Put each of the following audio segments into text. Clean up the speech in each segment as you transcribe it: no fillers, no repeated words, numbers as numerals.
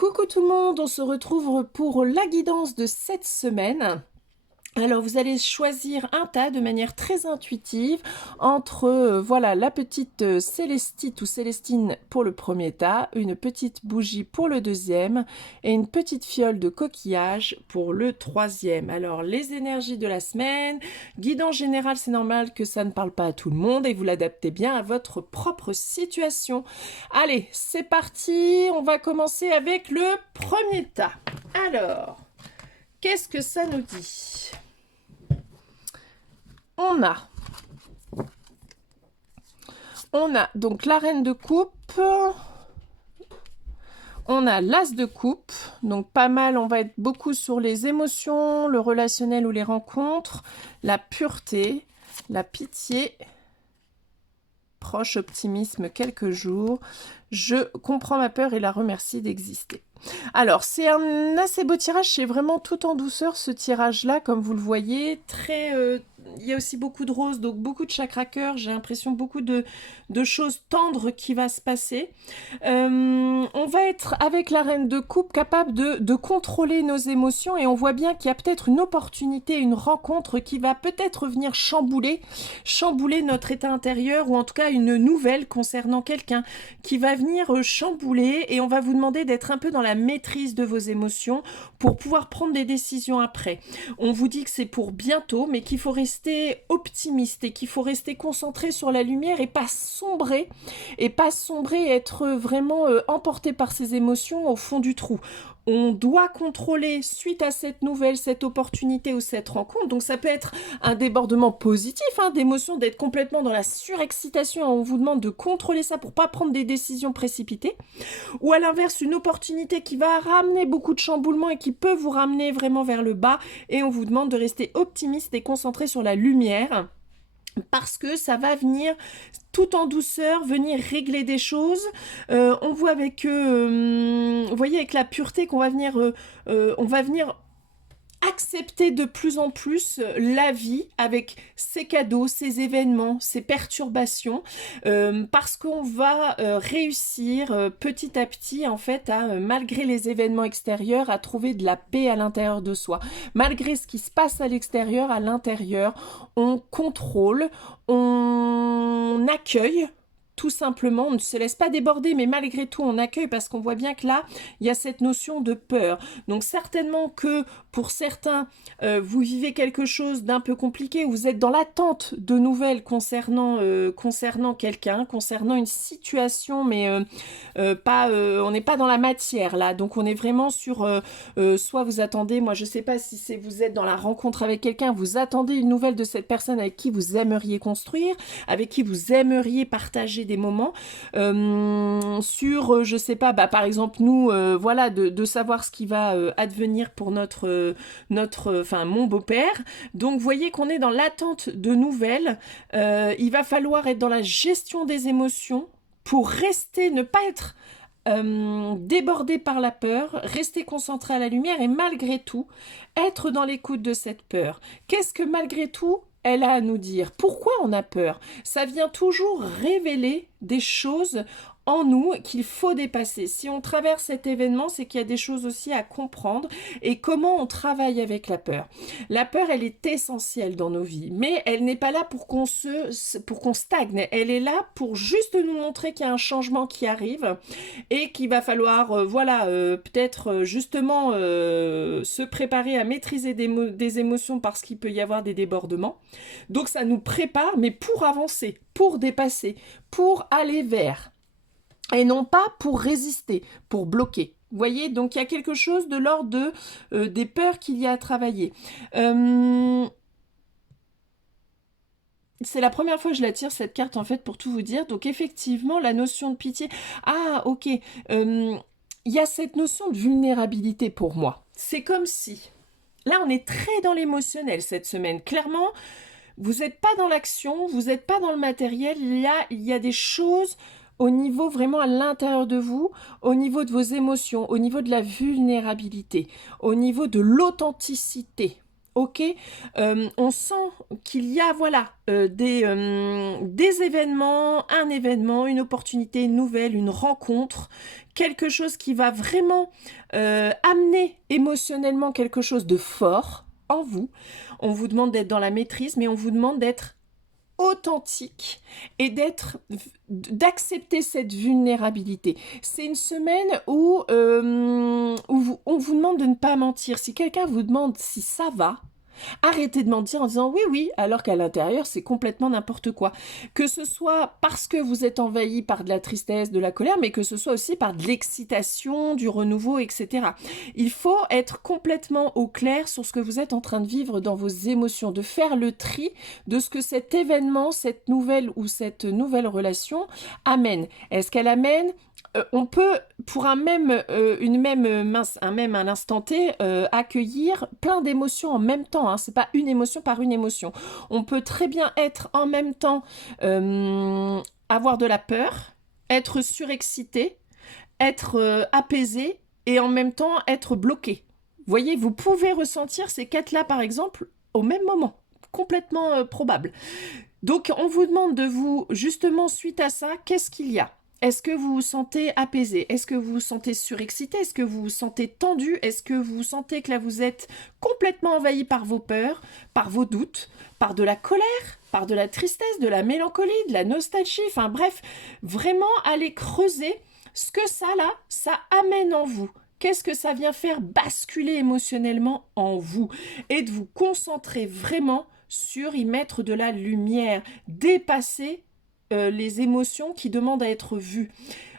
Coucou tout le monde, on se retrouve pour la guidance de cette semaine. Alors vous allez choisir un tas de manière très intuitive entre voilà la petite célestite ou célestine pour le premier tas, une petite bougie pour le deuxième et une petite fiole de coquillage pour le troisième. Alors les énergies de la semaine, guidance générale, c'est normal que ça ne parle pas à tout le monde et vous l'adaptez bien à votre propre situation. Allez, c'est parti, on va commencer avec le premier tas. Alors, qu'est-ce que ça nous dit ? On a donc la reine de coupe, on a l'as de coupe, donc pas mal, on va être beaucoup sur les émotions, le relationnel ou les rencontres, la pureté, la pitié, proche optimisme quelques jours, je comprends ma peur et la remercie d'exister. Alors, c'est un assez beau tirage, c'est vraiment tout en douceur ce tirage-là, comme vous le voyez, il y a aussi beaucoup de roses, donc beaucoup de chakra cœur, j'ai l'impression beaucoup de choses tendres qui va se passer. On va être, avec la reine de coupe, capable de contrôler nos émotions et on voit bien qu'il y a peut-être une opportunité, une rencontre qui va peut-être venir chambouler notre état intérieur ou en tout cas une nouvelle concernant quelqu'un qui va venir chambouler et on va vous demander d'être un peu dans la maîtrise de vos émotions pour pouvoir prendre des décisions après. On vous dit que c'est pour bientôt, mais qu'il faut rester optimiste et qu'il faut rester concentré sur la lumière et pas sombrer, être vraiment emporté par ses émotions au fond du trou. On doit contrôler suite à cette nouvelle, cette opportunité ou cette rencontre. Donc ça peut être un débordement positif d'émotions, d'être complètement dans la surexcitation. On vous demande de contrôler ça pour pas prendre des décisions précipitées. Ou à l'inverse, une opportunité qui va ramener beaucoup de chamboulements et qui peut vous ramener vraiment vers le bas. Et on vous demande de rester optimiste et concentré sur la lumière. Parce que ça va venir tout en douceur, venir régler des choses. On voit vous voyez avec la pureté qu'on va venir, on va venir accepter de plus en plus la vie avec ses cadeaux, ses événements, ses perturbations, parce qu'on va réussir petit à petit en fait à, malgré les événements extérieurs, à trouver de la paix à l'intérieur de soi. Malgré ce qui se passe à l'extérieur, à l'intérieur, on contrôle, on accueille, tout simplement, on ne se laisse pas déborder, mais malgré tout, on accueille parce qu'on voit bien que là, il y a cette notion de peur. Donc certainement que pour certains, vous vivez quelque chose d'un peu compliqué, vous êtes dans l'attente de nouvelles concernant quelqu'un, concernant une situation, mais on n'est pas dans la matière là. Donc on est vraiment sur, soit vous attendez, moi je ne sais pas si vous êtes dans la rencontre avec quelqu'un, vous attendez une nouvelle de cette personne avec qui vous aimeriez construire, avec qui vous aimeriez partager des moments, sur, je sais pas, par exemple nous, voilà, de savoir ce qui va advenir pour mon beau-père. Donc vous voyez qu'on est dans l'attente de nouvelles. Il va falloir être dans la gestion des émotions pour rester, ne pas être débordé par la peur, rester concentré à la lumière et malgré tout, être dans l'écoute de cette peur. Qu'est-ce que malgré tout elle a à nous dire? Pourquoi on a peur? Ça vient toujours révéler des choses en nous qu'il faut dépasser. Si on traverse cet événement, c'est qu'il y a des choses aussi à comprendre et comment on travaille avec la peur. La peur, elle est essentielle dans nos vies, mais elle n'est pas là pour qu'on stagne. Elle est là pour juste nous montrer qu'il y a un changement qui arrive et qu'il va falloir, peut-être justement se préparer à maîtriser des émotions parce qu'il peut y avoir des débordements. Donc ça nous prépare, mais pour avancer, pour dépasser, pour aller vers. Et non pas pour résister, pour bloquer. Vous voyez, donc il y a quelque chose de l'ordre des peurs qu'il y a à travailler. C'est la première fois que je la tire, cette carte, en fait, pour tout vous dire. Donc effectivement, la notion de pitié... Ah, ok. Il y a cette notion de vulnérabilité pour moi. C'est comme si... Là, on est très dans l'émotionnel cette semaine. Clairement, vous n'êtes pas dans l'action, vous n'êtes pas dans le matériel. Il y a des choses... au niveau vraiment à l'intérieur de vous, au niveau de vos émotions, au niveau de la vulnérabilité, au niveau de l'authenticité. Ok, on sent qu'il y a voilà des événements, un événement, une opportunité nouvelle, une rencontre, quelque chose qui va vraiment amener émotionnellement quelque chose de fort en vous. On vous demande d'être dans la maîtrise, mais on vous demande d'être authentique et d'accepter cette vulnérabilité. C'est une semaine où on vous demande de ne pas mentir. Si quelqu'un vous demande si ça va, arrêtez de mentir en disant oui, oui, alors qu'à l'intérieur, c'est complètement n'importe quoi. Que ce soit parce que vous êtes envahi par de la tristesse, de la colère, mais que ce soit aussi par de l'excitation, du renouveau, etc. Il faut être complètement au clair sur ce que vous êtes en train de vivre dans vos émotions, de faire le tri de ce que cet événement, cette nouvelle ou cette nouvelle relation amène. Est-ce qu'elle amène on peut, pour un même instant T, accueillir plein d'émotions en même temps. Hein. C'est pas une émotion par une émotion. On peut très bien être en même temps, avoir de la peur, être surexcité, être apaisé et en même temps être bloqué. Vous voyez, vous pouvez ressentir ces quatre-là, par exemple, au même moment. Complètement probable. Donc, on vous demande de vous, justement, suite à ça, qu'est-ce qu'il y a? Est-ce que vous vous sentez apaisé? Est-ce que vous vous sentez surexcité? Est-ce que vous vous sentez tendu? Est-ce que vous sentez que là vous êtes complètement envahi par vos peurs, par vos doutes, par de la colère, par de la tristesse, de la mélancolie, de la nostalgie? Enfin bref, vraiment aller creuser ce que ça là, ça amène en vous. Qu'est-ce que ça vient faire basculer émotionnellement en vous? Et de vous concentrer vraiment sur y mettre de la lumière, dépasser les émotions qui demandent à être vues.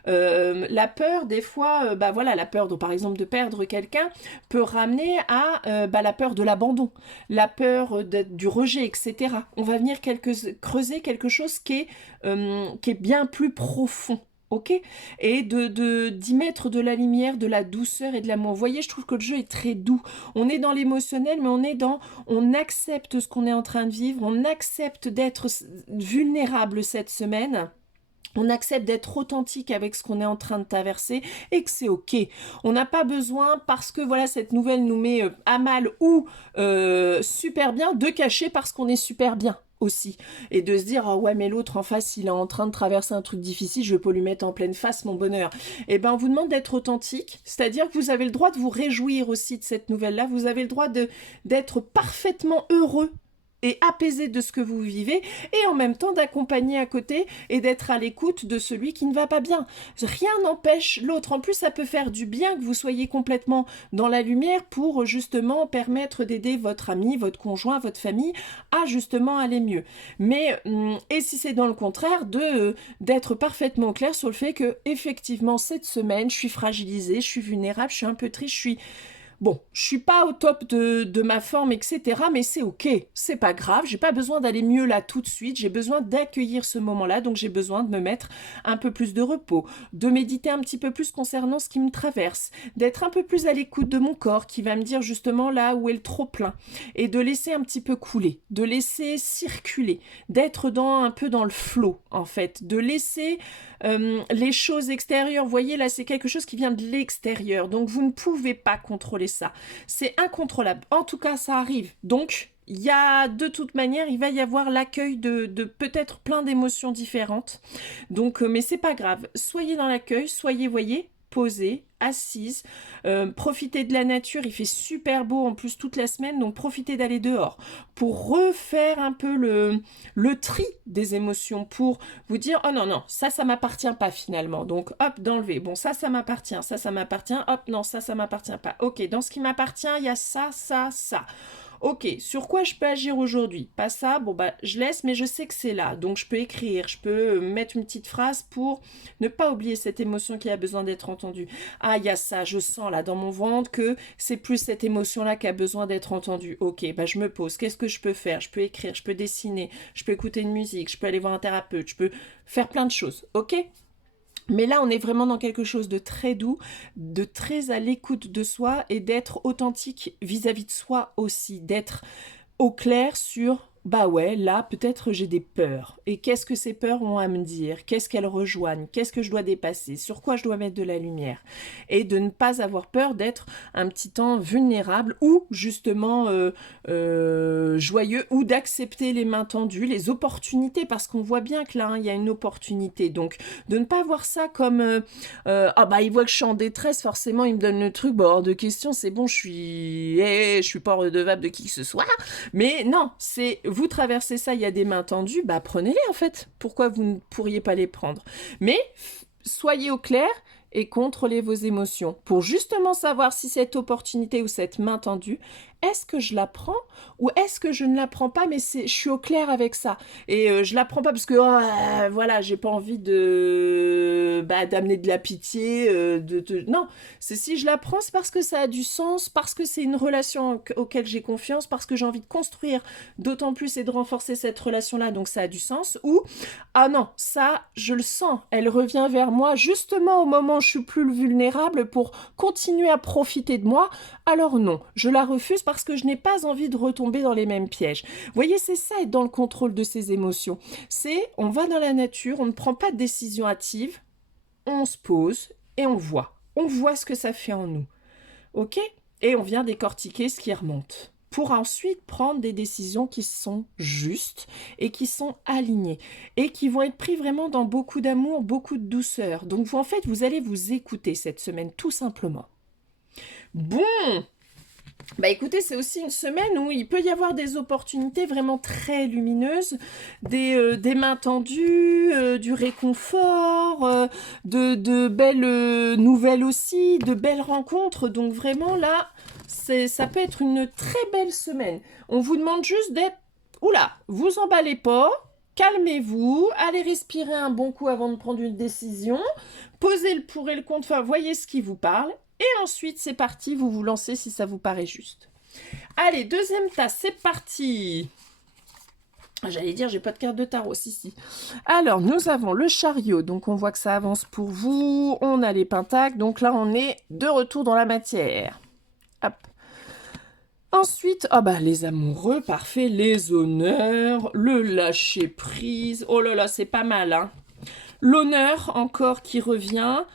La peur, des fois, voilà, la peur, par exemple, de perdre quelqu'un peut ramener à la peur de l'abandon, la peur du rejet, etc. On va venir creuser quelque chose qui est bien plus profond. Ok? Et d'y mettre de la lumière, de la douceur et de l'amour. Vous voyez, je trouve que le jeu est très doux. On est dans l'émotionnel, mais on accepte ce qu'on est en train de vivre, on accepte d'être vulnérable cette semaine. On accepte d'être authentique avec ce qu'on est en train de traverser et que c'est ok. On n'a pas besoin, parce que voilà, cette nouvelle nous met à mal ou super bien, de cacher parce qu'on est super bien aussi. Et de se dire, oh ouais, mais l'autre en face, il est en train de traverser un truc difficile, je vais pas lui mettre en pleine face mon bonheur. Eh ben, on vous demande d'être authentique, c'est-à-dire que vous avez le droit de vous réjouir aussi de cette nouvelle-là, vous avez le droit d'être parfaitement heureux et apaisé de ce que vous vivez, et en même temps d'accompagner à côté et d'être à l'écoute de celui qui ne va pas bien. Rien n'empêche l'autre. En plus, ça peut faire du bien que vous soyez complètement dans la lumière pour justement permettre d'aider votre ami, votre conjoint, votre famille à justement aller mieux. Mais, et si c'est dans le contraire, d'être parfaitement clair sur le fait que, effectivement, cette semaine, je suis fragilisée, je suis vulnérable, je suis un peu triste, bon, je suis pas au top de ma forme, etc. Mais c'est ok, c'est pas grave. J'ai pas besoin d'aller mieux là tout de suite. J'ai besoin d'accueillir ce moment-là. Donc j'ai besoin de me mettre un peu plus de repos, de méditer un petit peu plus concernant ce qui me traverse, d'être un peu plus à l'écoute de mon corps qui va me dire justement là où est le trop plein et de laisser un petit peu couler, de laisser circuler, d'être un peu dans le flow en fait, de laisser les choses extérieures. Vous voyez là, c'est quelque chose qui vient de l'extérieur. Donc vous ne pouvez pas contrôler ça. C'est incontrôlable. En tout cas, ça arrive. Donc, de toute manière, il va y avoir l'accueil de peut-être plein d'émotions différentes. Donc, mais c'est pas grave. Soyez dans l'accueil, voyez, posée, assise, profitez de la nature, il fait super beau en plus toute la semaine, donc profitez d'aller dehors pour refaire un peu le tri des émotions, pour vous dire oh non, ça m'appartient pas finalement, donc hop, d'enlever, bon ça m'appartient, ça m'appartient, hop, non, ça m'appartient pas, ok, dans ce qui m'appartient, il y a ça. Ok, sur quoi je peux agir aujourd'hui? Pas ça, bon bah je laisse, mais je sais que c'est là, donc je peux écrire, je peux mettre une petite phrase pour ne pas oublier cette émotion qui a besoin d'être entendue. Ah, il y a ça, je sens là dans mon ventre que c'est plus cette émotion-là qui a besoin d'être entendue. Ok, bah je me pose, qu'est-ce que je peux faire? Je peux écrire, je peux dessiner, je peux écouter une musique, je peux aller voir un thérapeute, je peux faire plein de choses, ok? Mais là, on est vraiment dans quelque chose de très doux, de très à l'écoute de soi et d'être authentique vis-à-vis de soi aussi, d'être au clair sur bah ouais, là, peut-être j'ai des peurs. Et qu'est-ce que ces peurs ont à me dire? Qu'est-ce qu'elles rejoignent? Qu'est-ce que je dois dépasser? Sur quoi je dois mettre de la lumière? Et de ne pas avoir peur d'être un petit temps vulnérable ou justement joyeux, ou d'accepter les mains tendues, les opportunités, parce qu'on voit bien que là, hein, il y a une opportunité. Donc, de ne pas voir ça comme ah bah il voit que je suis en détresse, forcément il me donne le truc, bon hors de question, c'est bon, je suis pas redevable de qui que ce soit. Mais non, c'est vous traversez ça, il y a des mains tendues, bah prenez-les en fait. Pourquoi vous ne pourriez pas les prendre? Mais soyez au clair et contrôlez vos émotions pour justement savoir si cette opportunité ou cette main tendue, est-ce que je la prends ou est-ce que je ne la prends pas, mais je suis au clair avec ça. Et je la prends pas parce que voilà, j'ai pas envie d'amener de la pitié, non, c'est si je la prends, c'est parce que ça a du sens, parce que c'est une relation auquel j'ai confiance, parce que j'ai envie de construire d'autant plus et de renforcer cette relation-là, donc ça a du sens. Ou ah non, ça, je le sens, elle revient vers moi justement au moment où je suis plus vulnérable pour continuer à profiter de moi. Alors non, je la refuse parce que je n'ai pas envie de retomber dans les mêmes pièges. Vous voyez, c'est ça, être dans le contrôle de ses émotions. C'est, on va dans la nature, on ne prend pas de décision hâtive, on se pose et on voit. On voit ce que ça fait en nous. Ok? Et on vient décortiquer ce qui remonte, pour ensuite prendre des décisions qui sont justes et qui sont alignées et qui vont être prises vraiment dans beaucoup d'amour, beaucoup de douceur. Donc vous, en fait, vous allez vous écouter cette semaine, tout simplement. Bon, bah écoutez, c'est aussi une semaine où il peut y avoir des opportunités vraiment très lumineuses, des mains tendues, du réconfort, de belles nouvelles aussi, de belles rencontres. Donc vraiment là, ça peut être une très belle semaine. On vous demande juste d'être... Oula, vous emballez pas, calmez-vous, allez respirer un bon coup avant de prendre une décision, posez le pour et le contre, enfin voyez ce qui vous parle. Et ensuite, c'est parti, vous vous lancez si ça vous paraît juste. Allez, deuxième tasse, c'est parti. J'allais dire, j'ai pas de carte de tarot, si. Alors, nous avons le chariot, donc on voit que ça avance pour vous. On a les pentacles, donc là, on est de retour dans la matière. Hop. Ensuite, les amoureux, parfait, les honneurs, le lâcher-prise. Oh là là, c'est pas mal, hein. L'honneur, encore, qui revient.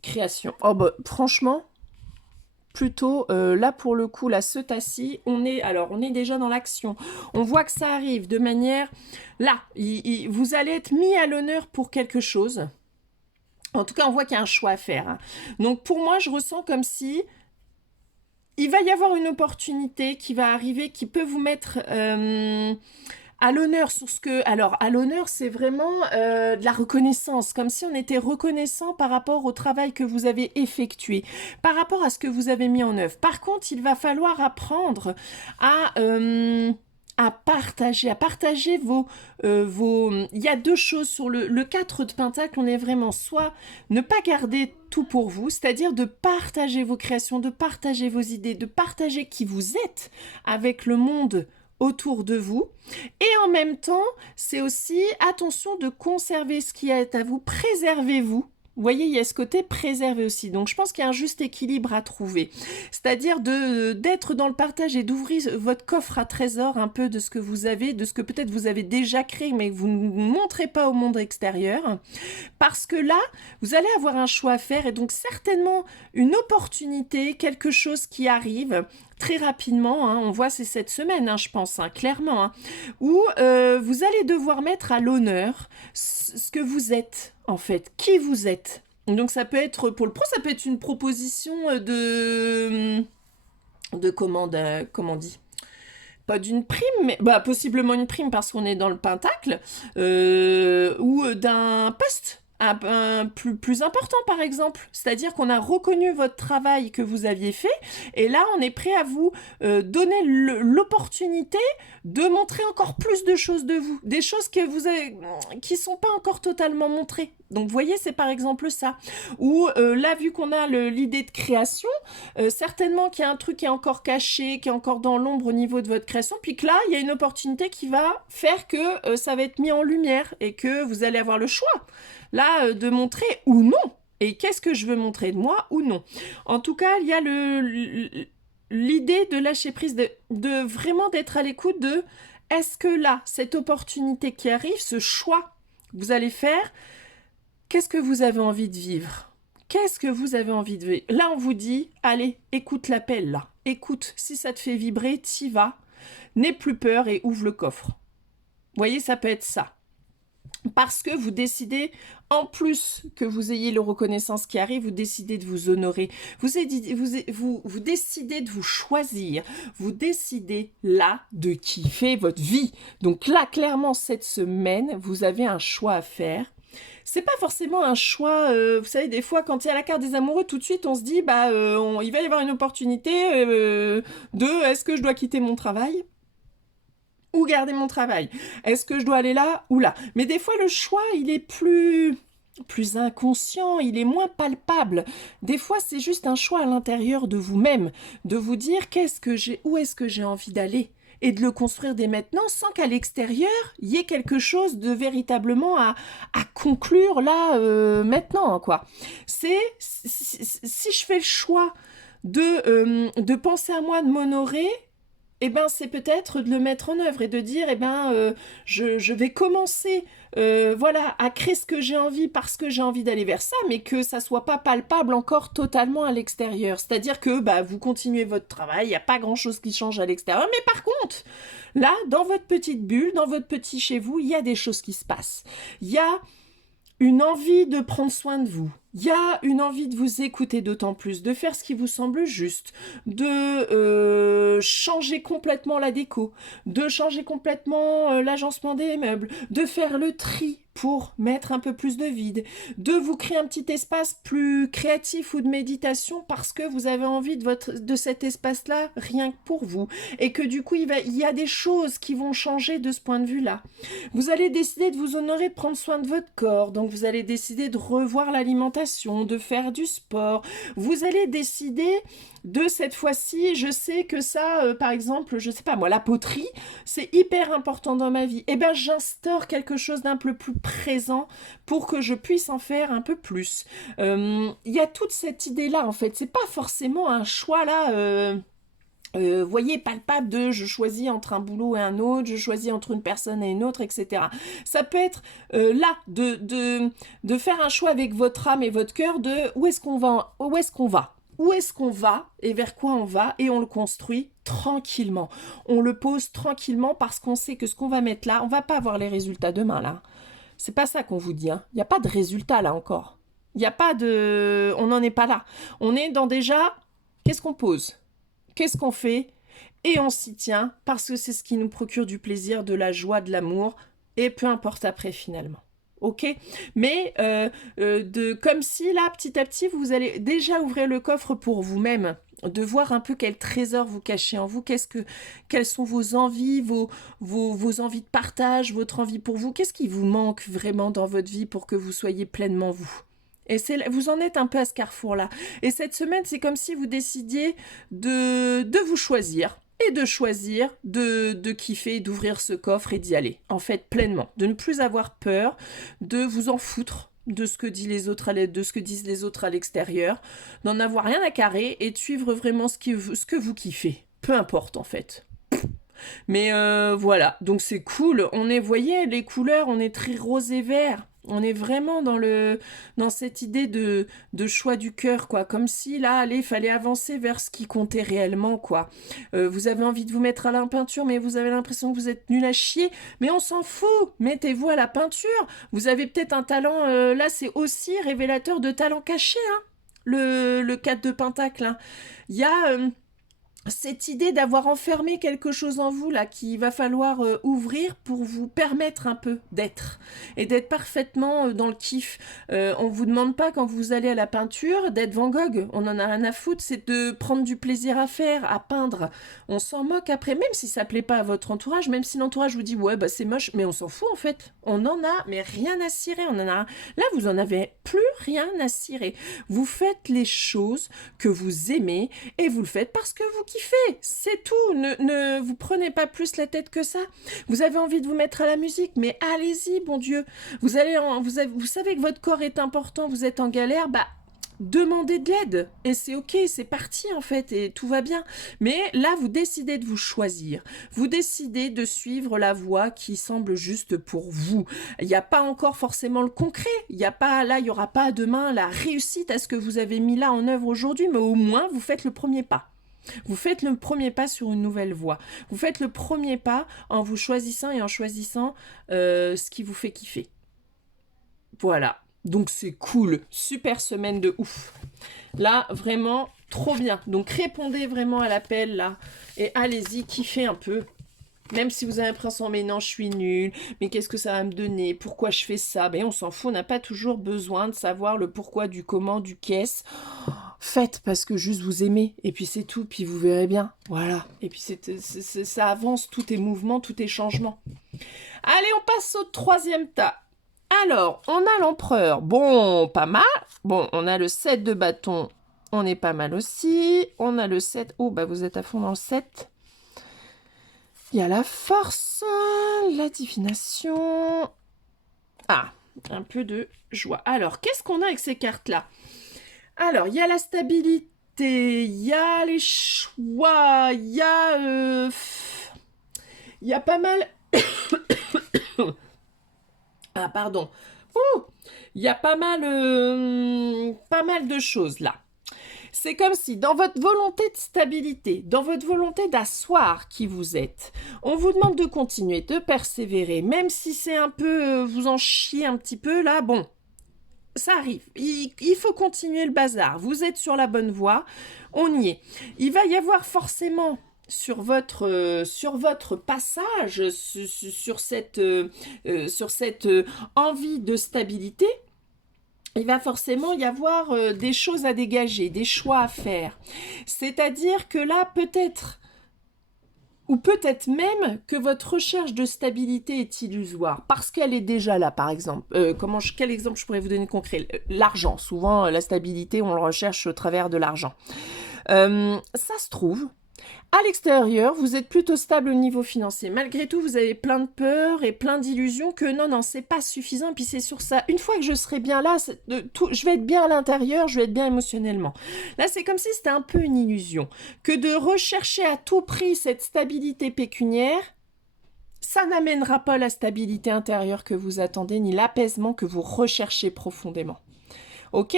Création. Franchement, plutôt là pour le coup, là, ce tas-ci, on est déjà dans l'action. On voit que ça arrive de manière... Là, vous allez être mis à l'honneur pour quelque chose. En tout cas, on voit qu'il y a un choix à faire. Hein. Donc pour moi, je ressens comme si... Il va y avoir une opportunité qui va arriver, qui peut vous mettre... à l'honneur sur ce que... Alors, à l'honneur, c'est vraiment de la reconnaissance, comme si on était reconnaissant par rapport au travail que vous avez effectué, par rapport à ce que vous avez mis en œuvre. Par contre, il va falloir apprendre à partager vos... Il y a deux choses sur le 4 de Pentacle, on est vraiment soit ne pas garder tout pour vous, c'est-à-dire de partager vos créations, de partager vos idées, de partager qui vous êtes avec le monde autour de vous. Et en même temps, c'est aussi attention de conserver ce qui est à vous, préservez-vous. Vous voyez, il y a ce côté préservé aussi. Donc, je pense qu'il y a un juste équilibre à trouver. C'est-à-dire d'être dans le partage et d'ouvrir votre coffre à trésor un peu de ce que vous avez, de ce que peut-être vous avez déjà créé, mais que vous ne montrez pas au monde extérieur. Parce que là, vous allez avoir un choix à faire et donc certainement une opportunité, quelque chose qui arrive très rapidement, hein, on voit c'est cette semaine, hein, je pense, hein, clairement, hein, où vous allez devoir mettre à l'honneur ce que vous êtes, en fait, qui vous êtes. Donc ça peut être, pour le pro, ça peut être une proposition de comment on dit, pas d'une prime, mais possiblement une prime parce qu'on est dans le pentacle, ou d'un poste plus important par exemple, c'est-à-dire qu'on a reconnu votre travail que vous aviez fait et là on est prêt à vous donner l'opportunité de montrer encore plus de choses de vous, des choses que vous avez, qui sont pas encore totalement montrées. Donc vous voyez, c'est par exemple ça. Ou là, vu qu'on a l'idée de création, certainement qu'il y a un truc qui est encore caché, qui est encore dans l'ombre au niveau de votre création, puis que là, il y a une opportunité qui va faire que ça va être mis en lumière et que vous allez avoir le choix, là, de montrer ou non. Et qu'est-ce que je veux montrer de moi ou non. En tout cas, il y a l'idée de lâcher prise, de vraiment d'être à l'écoute de est-ce que là, cette opportunité qui arrive, ce choix que vous allez faire, qu'est-ce que vous avez envie de vivre? Qu'est-ce que vous avez envie de vivre? Là, on vous dit, allez, écoute l'appel là. Écoute, si ça te fait vibrer, t'y vas. N'aie plus peur et ouvre le coffre. Vous voyez, ça peut être ça. Parce que vous décidez, en plus que vous ayez le reconnaissance qui arrive, vous décidez de vous honorer, vous décidez de vous choisir, vous décidez là de kiffer votre vie. Donc là, clairement, cette semaine, vous avez un choix à faire. C'est pas forcément un choix, vous savez, des fois, quand il y a la carte des amoureux, tout de suite, on se dit, il va y avoir une opportunité de, est-ce que je dois quitter mon travail ou garder mon travail? Est-ce que je dois aller là ou là? Mais des fois, le choix, il est plus inconscient, il est moins palpable. Des fois, c'est juste un choix à l'intérieur de vous-même, de vous dire où est-ce que j'ai envie d'aller? Et de le construire dès maintenant sans qu'à l'extérieur, il y ait quelque chose de véritablement à conclure là, maintenant, quoi. Si je fais le choix de penser à moi, de m'honorer, eh ben, c'est peut-être de le mettre en œuvre et de dire, je vais commencer à créer ce que j'ai envie parce que j'ai envie d'aller vers ça, mais que ça soit pas palpable encore totalement à l'extérieur. C'est-à-dire que vous continuez votre travail, il n'y a pas grand-chose qui change à l'extérieur, mais par contre, là, dans votre petite bulle, dans votre petit chez vous, il y a des choses qui se passent. Il y a une envie de prendre soin de vous. Il y a une envie de vous écouter d'autant plus, de faire ce qui vous semble juste, de changer complètement la déco, de changer complètement l'agencement des meubles, de faire le tri pour mettre un peu plus de vide, de vous créer un petit espace plus créatif ou de méditation parce que vous avez envie de cet espace-là rien que pour vous et que du coup il y a des choses qui vont changer de ce point de vue-là. Vous allez décider de vous honorer, de prendre soin de votre corps, donc vous allez décider de revoir l'alimentation, de faire du sport, vous allez décider de cette fois-ci, je sais que ça, par exemple, je sais pas moi, la poterie, c'est hyper important dans ma vie. Eh bien, j'instaure quelque chose d'un peu plus présent pour que je puisse en faire un peu plus. Il y a toute cette idée-là, en fait. C'est pas forcément un choix là. Voyez, palpable de je choisis entre un boulot et un autre, je choisis entre une personne et une autre, etc. Ça peut être là de faire un choix avec votre âme et votre cœur de où est-ce qu'on va et vers quoi on va, et on le construit tranquillement. On le pose tranquillement parce qu'on sait que ce qu'on va mettre là, on va pas avoir les résultats demain là. C'est pas ça qu'on vous dit, hein. Il n'y a pas de résultat là encore. Il n'y a pas de... On n'en est pas là. On est dans déjà... Qu'est-ce qu'on pose ? Qu'est-ce qu'on fait? Et on s'y tient parce que c'est ce qui nous procure du plaisir, de la joie, de l'amour, et peu importe après finalement. Ok, mais comme si là, petit à petit, vous allez déjà ouvrir le coffre pour vous-même, de voir un peu quel trésor vous cachez en vous, quelles sont vos envies, vos envies de partage, votre envie pour vous, qu'est-ce qui vous manque vraiment dans votre vie pour que vous soyez pleinement vous. Et vous en êtes un peu à ce carrefour-là. Et cette semaine, c'est comme si vous décidiez de vous choisir. Et de choisir, de kiffer, d'ouvrir ce coffre et d'y aller. En fait, pleinement. De ne plus avoir peur, de vous en foutre de ce que disent les autres à l'extérieur, d'en avoir rien à carrer et de suivre vraiment ce que vous kiffez. Peu importe, en fait. Mais voilà, donc c'est cool. Vous voyez, les couleurs, on est très rose et vert. On est vraiment dans cette idée de choix du cœur, quoi. Comme si, là, il fallait avancer vers ce qui comptait réellement, quoi. Vous avez envie de vous mettre à la peinture, mais vous avez l'impression que vous êtes nul à chier. Mais on s'en fout. Mettez-vous à la peinture. Vous avez peut-être un talent, là, c'est aussi révélateur de talent caché, hein. Le 4 de Pentacle, hein. Il y a... cette idée d'avoir enfermé quelque chose en vous là qu'il va falloir ouvrir pour vous permettre un peu d'être et d'être parfaitement dans le kiff. On vous demande pas quand vous allez à la peinture d'être Van Gogh, on en a rien à foutre, c'est de prendre du plaisir à faire, à peindre. On s'en moque après, même si ça plaît pas à votre entourage, même si l'entourage vous dit ouais c'est moche, mais on s'en fout en fait. On en a mais rien à cirer, là vous en avez plus rien à cirer. Vous faites les choses que vous aimez et vous le faites parce que vous kiffez, c'est tout. Ne vous prenez pas plus la tête que ça. Vous avez envie de vous mettre à la musique, mais allez-y, bon Dieu. Vous savez que votre corps est important, vous êtes en galère, demandez de l'aide et c'est ok, c'est parti en fait et tout va bien. Mais là, vous décidez de vous choisir. Vous décidez de suivre la voie qui semble juste pour vous. Il n'y a pas encore forcément le concret. Il n'y a pas là, il n'y aura pas demain la réussite à ce que vous avez mis là en œuvre aujourd'hui, mais au moins vous faites le premier pas. Vous faites le premier pas sur une nouvelle voie. Vous faites le premier pas en vous choisissant et en choisissant ce qui vous fait kiffer. Voilà. Donc c'est cool, super semaine de ouf. Là, vraiment, trop bien. Donc répondez vraiment à l'appel là et allez-y, kiffez un peu. Même si vous avez l'impression, mais non, je suis nulle, mais qu'est-ce que ça va me donner? Pourquoi je fais ça? Ben on s'en fout, on n'a pas toujours besoin de savoir le pourquoi, du comment, du qu'est-ce. Faites parce que juste vous aimez, et puis c'est tout, puis vous verrez bien. Voilà. Et puis ça avance, tout est mouvement, tout est changement. Allez, on passe au troisième tas. Alors, on a l'empereur. Bon, pas mal. Bon, on a le 7 de bâton. On est pas mal aussi. On a le 7. Oh, bah vous êtes à fond dans le 7. Il y a la force, la divination. Ah, un peu de joie. Alors, qu'est-ce qu'on a avec ces cartes-là? Alors, il y a la stabilité, il y a les choix, il y a pas mal... Ah, pardon. Oh, il y a pas mal de choses là. C'est comme si dans votre volonté de stabilité, dans votre volonté d'asseoir qui vous êtes, on vous demande de continuer, de persévérer, même si c'est un peu, vous en chiez un petit peu là, bon, ça arrive. Il faut continuer le bazar. Vous êtes sur la bonne voie, on y est. Il va y avoir forcément sur votre passage, sur cette envie de stabilité, il va forcément y avoir des choses à dégager, des choix à faire. C'est-à-dire que là, peut-être, ou peut-être même que votre recherche de stabilité est illusoire, parce qu'elle est déjà là, par exemple. Quel exemple je pourrais vous donner concret? L'argent. Souvent, la stabilité, on le recherche au travers de l'argent. Ça se trouve, à l'extérieur, vous êtes plutôt stable au niveau financier. Malgré tout, vous avez plein de peurs et plein d'illusions que non, c'est pas suffisant. Puis c'est sur ça. Une fois que je serai bien là, je vais être bien à l'intérieur, je vais être bien émotionnellement. Là, c'est comme si c'était un peu une illusion. Que de rechercher à tout prix cette stabilité pécuniaire, ça n'amènera pas la stabilité intérieure que vous attendez, ni l'apaisement que vous recherchez profondément. Ok?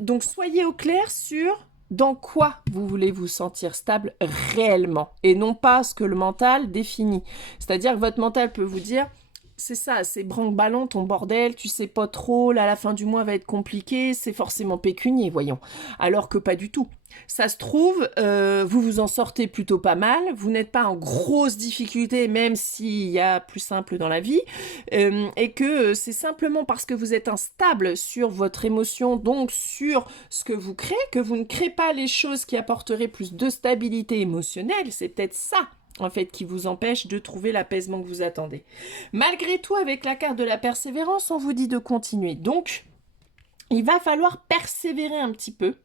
Donc, soyez au clair sur... dans quoi vous voulez vous sentir stable réellement et non pas ce que le mental définit. C'est-à-dire que votre mental peut vous dire c'est ça, c'est branque-ballon ton bordel, tu sais pas trop, là la fin du mois va être compliquée, c'est forcément pécunier, voyons. Alors que pas du tout. Ça se trouve, vous vous en sortez plutôt pas mal, vous n'êtes pas en grosse difficulté, même s'il y a plus simple dans la vie, et que c'est simplement parce que vous êtes instable sur votre émotion, donc sur ce que vous créez, que vous ne créez pas les choses qui apporteraient plus de stabilité émotionnelle, c'est peut-être ça en fait, qui vous empêche de trouver l'apaisement que vous attendez. Malgré tout, avec la carte de la persévérance, on vous dit de continuer. Donc, il va falloir persévérer un petit peu,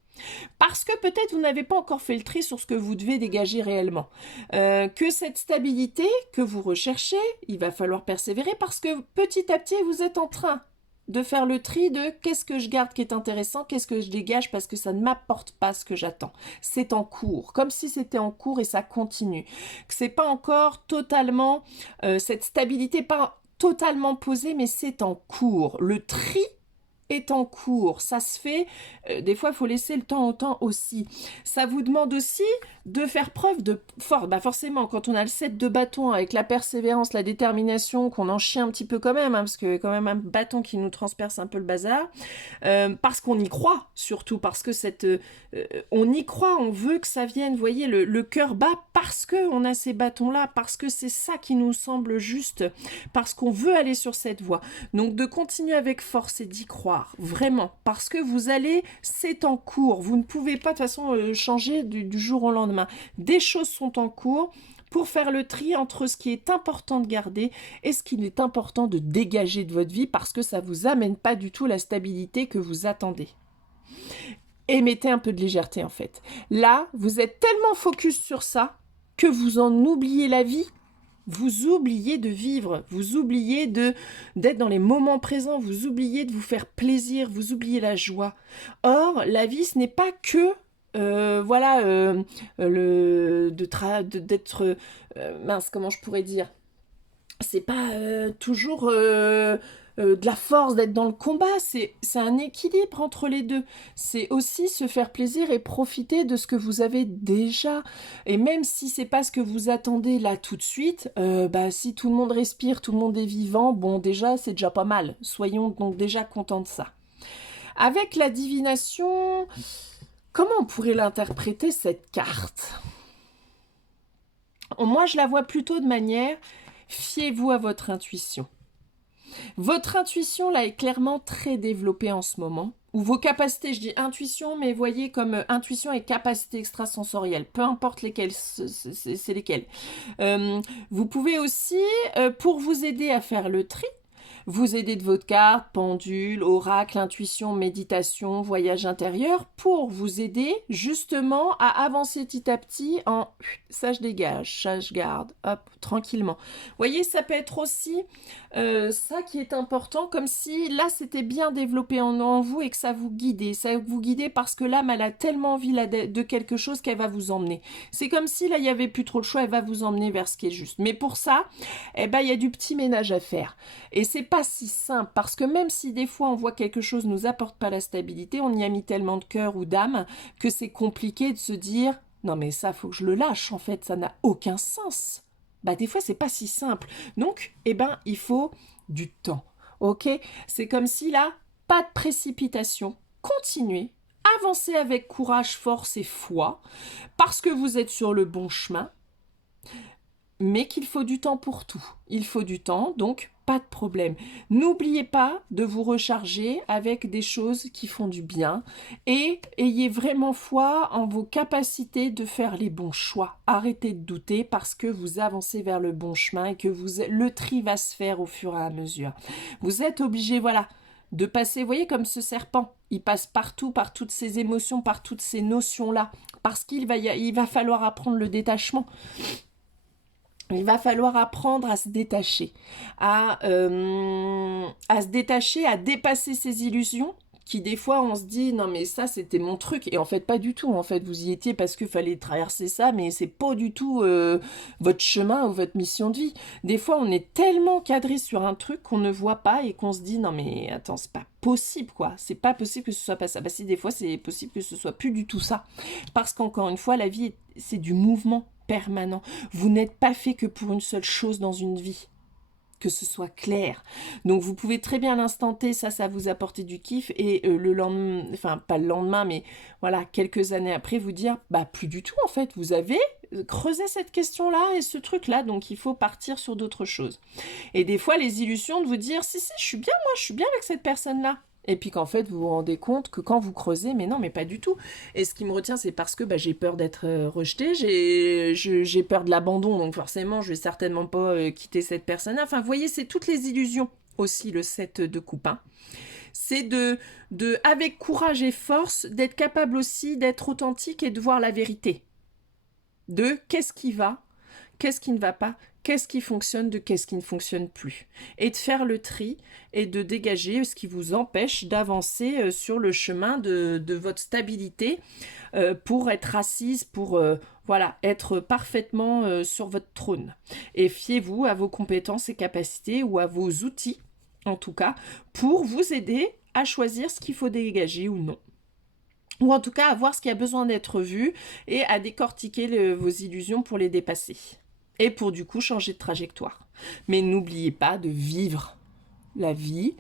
parce que peut-être vous n'avez pas encore fait le tri sur ce que vous devez dégager réellement. Que cette stabilité que vous recherchez, il va falloir persévérer, parce que petit à petit, vous êtes en train de faire le tri de qu'est-ce que je garde qui est intéressant, qu'est-ce que je dégage parce que ça ne m'apporte pas ce que j'attends. C'est en cours, comme si c'était en cours et ça continue. C'est pas encore totalement, cette stabilité pas totalement posée, mais c'est en cours. Le tri est en cours, ça se fait, des fois il faut laisser le temps au temps aussi. Ça vous demande aussi de faire preuve de force, forcément quand on a le 7 de bâton avec la persévérance, la détermination, qu'on en chie un petit peu quand même, parce que quand même un bâton qui nous transperce un peu le bazar, parce qu'on y croit, surtout parce que on y croit, on veut que ça vienne, vous voyez, le cœur bat parce qu'on a ces bâtons-là, parce que c'est ça qui nous semble juste, parce qu'on veut aller sur cette voie. Donc de continuer avec force et d'y croire. Vraiment, parce que vous allez, c'est en cours, vous ne pouvez pas de toute façon changer du jour au lendemain. Des choses sont en cours pour faire le tri entre ce qui est important de garder et ce qu'il est important de dégager de votre vie parce que ça ne vous amène pas du tout la stabilité que vous attendez. Et mettez un peu de légèreté en fait. Là, vous êtes tellement focus sur ça que vous en oubliez la vie vous oubliez de vivre, vous oubliez d'être dans les moments présents, vous oubliez de vous faire plaisir, vous oubliez la joie. Or, la vie, ce n'est pas que d'être mince, comment je pourrais dire, c'est pas toujours de la force d'être dans le combat, c'est un équilibre entre les deux. C'est aussi se faire plaisir et profiter de ce que vous avez déjà. Et même si c'est pas ce que vous attendez là tout de suite, si tout le monde respire, tout le monde est vivant, bon déjà c'est déjà pas mal. Soyons donc déjà contents de ça. Avec la divination, comment on pourrait l'interpréter cette carte? Moi je la vois plutôt de manière, fiez-vous à votre intuition. Votre intuition, là, est clairement très développée en ce moment. Ou vos capacités, je dis intuition, mais voyez comme intuition et capacité extrasensorielle, peu importe lesquelles, c'est lesquelles. Vous pouvez aussi, pour vous aider à faire le tri, vous aider de votre carte, pendule, oracle, intuition, méditation, voyage intérieur, pour vous aider justement à avancer petit à petit en ça je dégage, ça je garde, hop, tranquillement. Vous voyez, ça peut être aussi ça qui est important, comme si là c'était bien développé en vous et que ça vous guidait parce que l'âme elle a tellement envie là, de quelque chose qu'elle va vous emmener. C'est comme si là il n'y avait plus trop le choix, elle va vous emmener vers ce qui est juste. Mais pour ça, il y a du petit ménage à faire. Et c'est pas si simple, parce que même si des fois on voit quelque chose nous apporte pas la stabilité, on y a mis tellement de cœur ou d'âme que c'est compliqué de se dire non mais ça faut que je le lâche, en fait ça n'a aucun sens. Des fois c'est pas si simple. Donc il faut du temps. Ok, c'est comme si là, pas de précipitation, continuez, avancez avec courage, force et foi, parce que vous êtes sur le bon chemin, mais qu'il faut du temps pour tout. Il faut du temps, donc pas de problème. N'oubliez pas de vous recharger avec des choses qui font du bien et ayez vraiment foi en vos capacités de faire les bons choix. Arrêtez de douter parce que vous avancez vers le bon chemin et que le tri va se faire au fur et à mesure. Vous êtes obligé, de passer, vous voyez, comme ce serpent. Il passe partout, par toutes ces émotions, par toutes ces notions-là, parce qu'il va falloir apprendre le détachement. Il va falloir apprendre à se détacher, à se détacher, à dépasser ses illusions, qui des fois on se dit non mais ça c'était mon truc, et en fait pas du tout, en fait vous y étiez parce qu'il fallait traverser ça, mais c'est pas du tout votre chemin ou votre mission de vie. Des fois on est tellement cadré sur un truc qu'on ne voit pas et qu'on se dit non mais attends c'est pas possible quoi, c'est pas possible que ce soit pas ça. Si des fois c'est possible que ce soit plus du tout ça, parce qu'encore une fois la vie c'est du mouvement permanent. Vous n'êtes pas fait que pour une seule chose dans une vie. Que ce soit clair. Donc vous pouvez très bien à l'instant T, ça vous apporter du kiff et le lendemain, enfin pas le lendemain, mais voilà, quelques années après vous dire, plus du tout en fait, vous avez creusé cette question-là et ce truc-là, donc il faut partir sur d'autres choses. Et des fois les illusions de vous dire, si, je suis bien moi, je suis bien avec cette personne-là. Et puis qu'en fait, vous vous rendez compte que quand vous creusez, mais non, mais pas du tout. Et ce qui me retient, c'est parce que j'ai peur d'être rejetée, j'ai peur de l'abandon, donc forcément, je vais certainement pas quitter cette personne-là. Enfin, vous voyez, c'est toutes les illusions aussi, le 7 de coupe. C'est de, avec courage et force, d'être capable aussi d'être authentique et de voir la vérité. De qu'est-ce qui va, qu'est-ce qui ne va pas, qu'est-ce qui fonctionne de qu'est-ce qui ne fonctionne plus. Et de faire le tri et de dégager ce qui vous empêche d'avancer sur le chemin de votre stabilité pour être assise, pour être parfaitement sur votre trône. Et fiez-vous à vos compétences et capacités ou à vos outils, en tout cas, pour vous aider à choisir ce qu'il faut dégager ou non. Ou en tout cas à voir ce qui a besoin d'être vu et à décortiquer vos illusions pour les dépasser. Et pour du coup changer de trajectoire. Mais n'oubliez pas de vivre. La vie,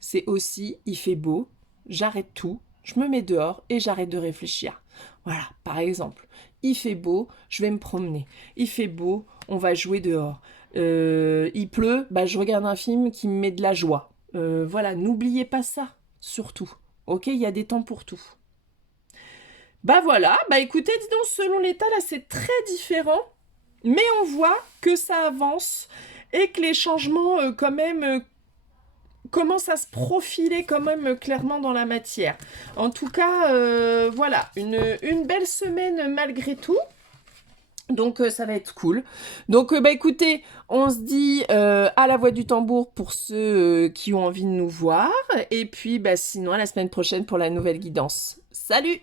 c'est aussi, il fait beau, j'arrête tout, je me mets dehors et j'arrête de réfléchir. Voilà, par exemple, il fait beau, je vais me promener. Il fait beau, on va jouer dehors. Il pleut, je regarde un film qui me met de la joie. N'oubliez pas ça, surtout. Ok, il y a des temps pour tout. Écoutez, dis donc, selon l'état, là, c'est très différent. Mais on voit que ça avance et que les changements quand même commencent à se profiler quand même clairement dans la matière. En tout cas, une belle semaine malgré tout. Donc ça va être cool. Donc bah écoutez, on se dit à la voix du tambour pour ceux qui ont envie de nous voir. Et puis bah sinon à la semaine prochaine pour la nouvelle guidance. Salut!